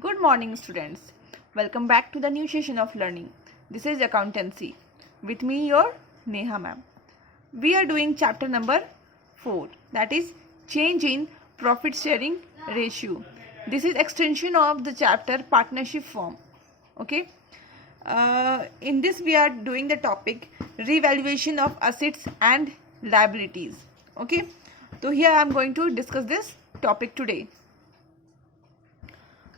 Good morning, students. Welcome back to the new session of learning. This is accountancy. With me, your Neha ma'am. We are doing chapter number 4, that is change in profit sharing ratio. This is extension of the chapter partnership form. Okay. In this, we are doing the topic revaluation of assets and liabilities. Okay. So here I am going to discuss this topic today.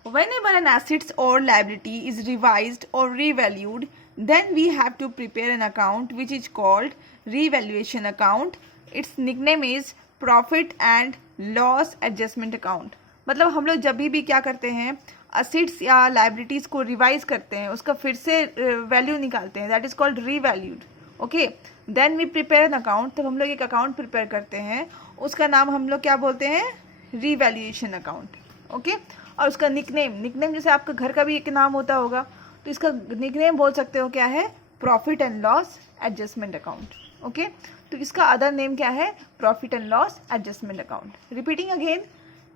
Whenever an asset or liability is revised or revalued, then we have to prepare an account which is called revaluation account. Its nickname is profit and loss adjustment account. मतलब हम लोग जब भी क्या करते हैं, assets या liabilities को रिवाइज करते हैं, उसका फिर से वैल्यू निकालते हैं, that is called revalued. Okay, then we prepare an account. तब हम लोग एक अकाउंट प्रिपेयर करते हैं, उसका नाम हम लोग क्या बोलते हैं, रीवैल्यूएशन अकाउंट. ओके, और उसका निकनेम जैसे आपका घर का भी एक नाम होता होगा, तो इसका निकनेम बोल सकते हो क्या है, profit and loss adjustment account. Okay, तो इसका अदर नेम क्या है, profit and loss adjustment account. Repeating again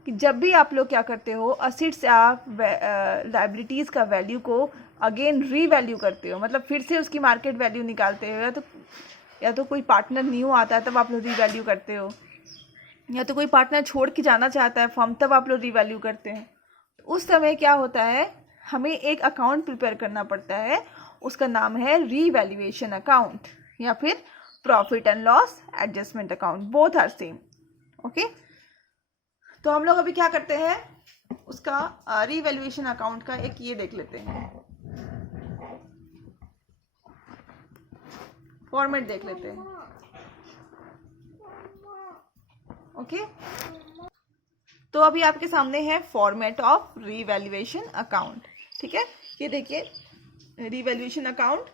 कि जब भी आप लोग क्या करते हो, असेट्स या लाइबिलिटीज़ का वैल्यू को अगेन रीवैल्यू करते हो, मतलब फिर से उसकी मार्केट वैल्यू निकालते हो, या तो कोई पार्टनर न्यू आता है तब आप लोग रीवैल्यू करते हो, या तो कोई पार्टनर छोड़ के जाना चाहता है फर्म, तब आप लोग रीवैल्यू करते हैं. उस समय क्या होता है, हमें एक अकाउंट प्रिपेयर करना पड़ता है, उसका नाम है रीवैल्यूएशन अकाउंट या फिर profit and loss adjustment account. Both are same. Okay, तो हम लोग अभी क्या करते हैं, उसका रीवैल्यूएशन अकाउंट का एक ये देख लेते हैं, फॉर्मेट देख लेते हैं. ओके, तो अभी आपके सामने है फॉर्मेट ऑफ रीवैल्यूएशन अकाउंट. ठीक है, ये देखिए रीवैल्यूएशन अकाउंट,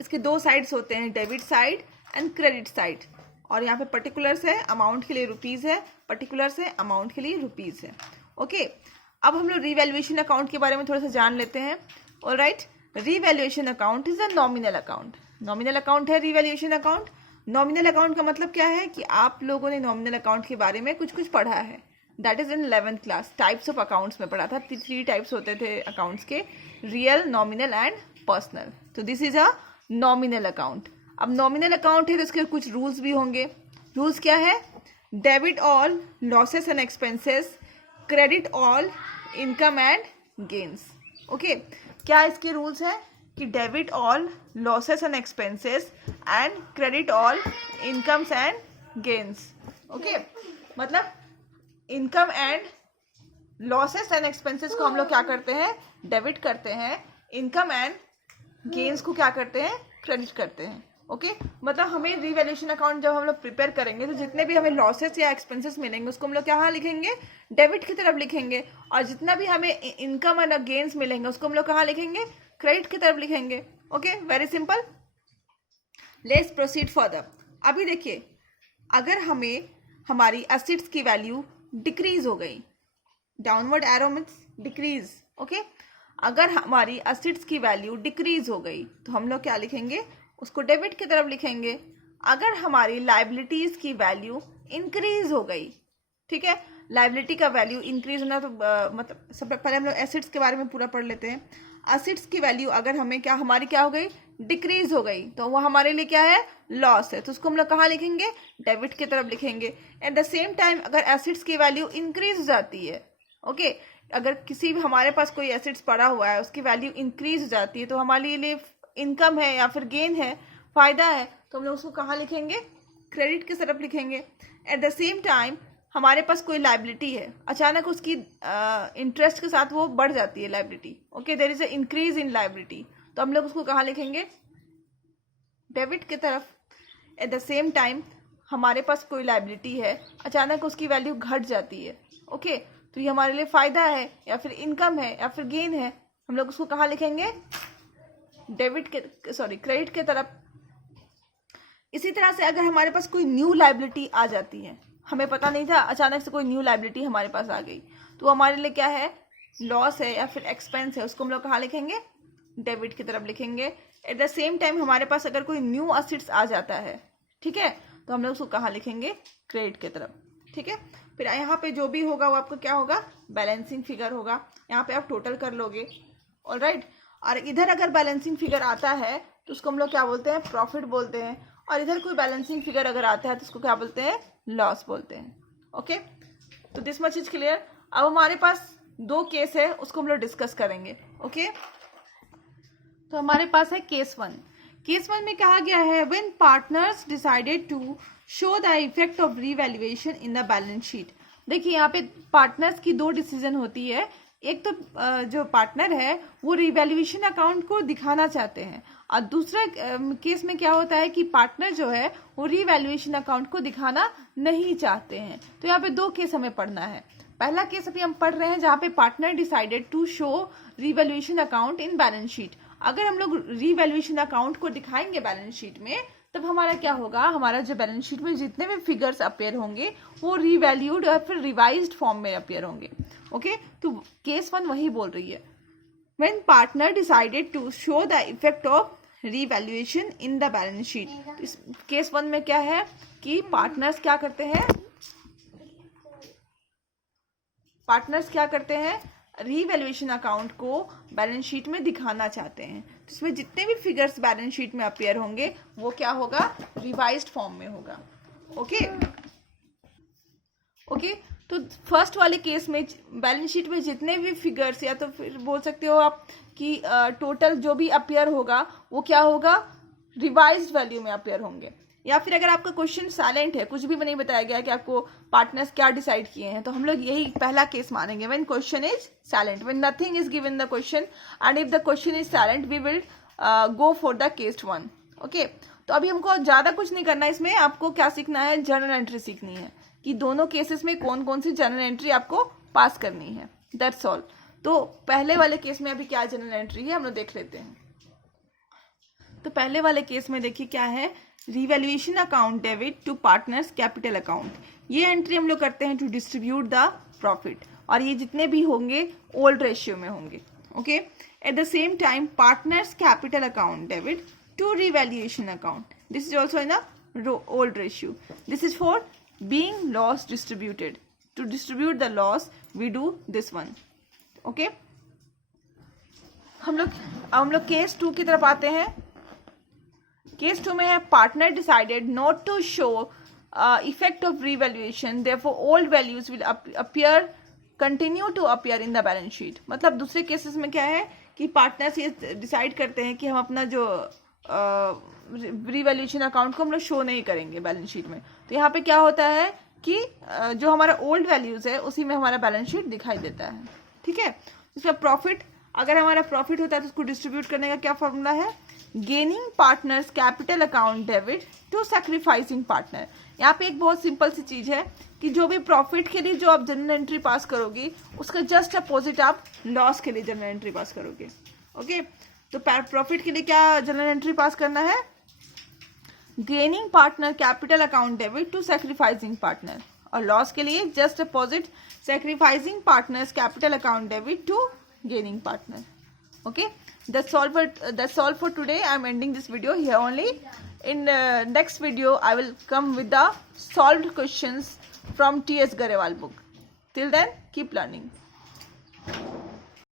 इसके दो साइड्स होते हैं, debit side and credit side. और यहाँ पे पर्टिकुलर्स है, अमाउंट के लिए रुपीज़ है, पर्टिकुलर्स है, अमाउंट के लिए रुपीज़ है. ओके, अब हम लोग रीवैल्यूएशन अकाउंट के बारे में थोड़ा सा जान लेते हैं. Alright, revaluation account is a nominal account. Nominal account है रीवैल्यूएशन अकाउंट. नॉमिनल अकाउंट का मतलब क्या है कि आप लोगों ने नॉमिनल अकाउंट के बारे में कुछ पढ़ा है, that is in 11th class. Types of accounts में पढ़ा था, 3 टाइप्स होते थे अकाउंट्स के, रियल, नॉमिनल एंड पर्सनल. तो this is a nominal account. अब नॉमिनल अकाउंट है तो इसके कुछ रूल्स भी होंगे. रूल्स क्या है, debit all losses and expenses, credit all income and gains. Okay, क्या इसके रूल्स हैं कि debit all losses and expenses and credit all incomes and gains. Okay, मतलब income and losses and expenses को हम लोग क्या करते हैं, डेबिट करते हैं. इनकम एंड गेन्स को क्या करते हैं, क्रेडिट करते हैं. ओके, मतलब हमें रीवैल्यूएशन अकाउंट जब हम लोग प्रिपेयर करेंगे तो जितने भी हमें लॉसेस या एक्सपेंसेस मिलेंगे उसको हम लोग कहाँ लिखेंगे, डेबिट की तरफ लिखेंगे. और जितना भी हमें इनकम एंड गेन्स मिलेंगे उसको हम लोग कहाँ लिखेंगे, क्रेडिट की तरफ लिखेंगे. Okay, very simple. Let's proceed further. अभी देखिए, अगर हमें हमारी एसेट्स की वैल्यू डिक्रीज हो गई, downward arrow means decrease. Okay, अगर हमारी एसेट्स की वैल्यू डिक्रीज हो गई तो हम लोग क्या लिखेंगे, उसको डेबिट की तरफ लिखेंगे. अगर हमारी लाइबिलिटीज की वैल्यू इंक्रीज हो गई, ठीक है, लाइबिलिटी का वैल्यू इंक्रीज होना तो मतलब सब पहले हम लोग एसेट्स के बारे में पूरा पढ़ लेते हैं. एसेट्स की वैल्यू अगर हमें हमारी क्या हो गई, डिक्रीज हो गई, तो वो हमारे लिए क्या है, लॉस है. तो उसको हम लोग कहाँ लिखेंगे, डेबिट की तरफ लिखेंगे. एट द सेम टाइम अगर एसेट्स की वैल्यू इंक्रीज हो जाती है, ओके, अगर किसी भी हमारे पास कोई एसेट्स पड़ा हुआ है उसकी वैल्यू इंक्रीज हो जाती है, तो हमारे लिए इनकम है या फिर गेन है, फायदा है, तो हम लोग उसको कहाँ लिखेंगे, क्रेडिट की तरफ लिखेंगे. एट द सेम टाइम हमारे पास कोई लाइबिलिटी है, अचानक उसकी इंटरेस्ट के साथ वो बढ़ जाती है liability. Okay, there is a increase in liability, तो हम लोग उसको कहाँ लिखेंगे, डेबिट की तरफ. एट द सेम टाइम हमारे पास कोई लाइबिलिटी है, अचानक उसकी वैल्यू घट जाती है, ओके, तो ये हमारे लिए फायदा है या फिर इनकम है या फिर गेन है, हम लोग उसको कहाँ लिखेंगे, क्रेडिट के तरफ. इसी तरह से अगर हमारे पास कोई न्यू लाइबिलिटी आ जाती है, हमें पता नहीं था, अचानक से कोई न्यू लाइबिलिटी हमारे पास आ गई, तो हमारे लिए क्या है, लॉस है या फिर एक्सपेंस है, उसको हम लोग कहाँ लिखेंगे, डेबिट की तरफ लिखेंगे. एट द सेम टाइम हमारे पास अगर कोई न्यू असेट्स आ जाता है, ठीक है, तो हम लोग उसको कहाँ लिखेंगे, क्रेडिट की तरफ. ठीक है, फिर यहाँ पे जो भी होगा वो आपका क्या होगा, बैलेंसिंग फिगर होगा। यहाँ पे आप टोटल कर लोगे, ऑलराइट। और इधर अगर बैलेंसिंग फिगर आता है तो उसको हम लोग क्या बोलते हैं, प्रॉफिट बोलते हैं। और इधर कोई बैलेंसिंग फिगर अगर आता है तो उसको क्या बोलते हैं, लॉस बोलते हैं। ओके, तो दिस मच इज क्लियर। अब हमारे पास 2 केस है, उसको हम लोग डिस्कस करेंगे। ओके, तो हमारे पास है केस 1। केस 1 में कहा गया है when partners decided to show the effect of revaluation in the balance sheet. देखिए यहाँ पे पार्टनर्स की 2 डिसीजन होती है। एक तो जो पार्टनर है वो रिवैल्यूएशन अकाउंट को दिखाना चाहते हैं, और दूसरे केस में क्या होता है कि पार्टनर जो है वो रिवैल्यूएशन अकाउंट को दिखाना नहीं चाहते हैं। तो यहाँ पे 2 केस हमें पढ़ना है। पहला केस अभी हम पढ़ रहे हैं जहाँ पे partner decided to show revaluation account in balance sheet. अगर हम लोग रिवैल्यूएशन अकाउंट को दिखाएंगे बैलेंस शीट में, तब हमारा क्या होगा, हमारा जो बैलेंस शीट में जितने भी फिगर्स अपेयर होंगे वो रिवैल्यूड और फिर रिवाइज्ड फॉर्म में अपेयर होंगे। ओके, तो केस 1 वही बोल रही है, when partner decided to show the effect of revaluation in the balance sheet. इस केस 1 में क्या है कि पार्टनर्स क्या करते हैं, रिवैल्यूएशन अकाउंट को बैलेंस शीट में दिखाना चाहते हैं। तो इसमें जितने भी फिगर्स बैलेंस शीट में अपेयर होंगे वो क्या होगा, रिवाइज्ड फॉर्म में होगा। ओके, तो फर्स्ट वाले केस में बैलेंस शीट में जितने भी फिगर्स, या तो फिर बोल सकते हो आप कि टोटल जो भी अपेयर होगा वो क्या होगा, रिवाइज्ड वैल्यू में अपेयर होंगे। या फिर अगर आपका क्वेश्चन साइलेंट है, कुछ भी नहीं बताया गया कि आपको पार्टनर्स क्या डिसाइड किए हैं, तो हम लोग यही पहला केस मानेंगे, when question is silent, when nothing is given the question and if the question is silent we will go for the case 1। Okay, तो अभी हमको ज्यादा कुछ नहीं करना है, इसमें आपको क्या सीखना है, जर्नल एंट्री सीखनी है कि दोनों केसेस में कौन कौन सी जर्नल एंट्री आपको पास करनी है, दैट्स ऑल। तो पहले वाले केस में अभी क्या जर्नल एंट्री है हम लोग देख लेते हैं। तो पहले वाले केस में देखिए क्या है, revaluation account debit to partners capital account. ये एंट्री हम लोग करते हैं टू डिस्ट्रीब्यूट द प्रॉफिट, और ये जितने भी होंगे ओल्ड रेशियो में होंगे। Okay, at the same time partners capital account debit to revaluation account, this is also in a old ratio. This is for being loss distributed. To distribute the loss we do this one. Okay, हम लोग case 2 की तरफ आते हैं। Case 2 में है partner decided not to show effect of revaluation, therefore old values will appear continue to appear in the balance sheet. मतलब दूसरे केसेस में क्या है कि पार्टनर्स ये डिसाइड करते हैं कि हम अपना जो रिवैल्यूएशन अकाउंट को हम लोग शो नहीं करेंगे बैलेंस शीट में। तो यहाँ पे क्या होता है कि जो हमारा ओल्ड वैल्यूज है उसी में हमारा बैलेंस शीट दिखाई देता है। ठीक है, इसका प्रॉफिट, अगर हमारा प्रॉफिट होता है तो उसको डिस्ट्रीब्यूट करने का क्या फॉर्मूला है, gaining partners capital account debit to sacrificing partner. यहाँ पे एक बहुत सिंपल सी चीज है कि जो भी प्रॉफिट के लिए जो आप जनरल एंट्री पास करोगे उसका जस्ट अपोजिट आप लॉस के लिए जनरल एंट्री पास करोगे। ओके, तो प्रॉफिट के लिए क्या जनरल एंट्री पास करना है, gaining partner capital account debit to sacrificing partner, और लॉस के लिए just opposite sacrificing partners capital account debit to gaining partner. Okay, that's all for today. I'm ending this video here only. In next video I will come with the solved questions from T.S. Garewal book. Till then, keep learning.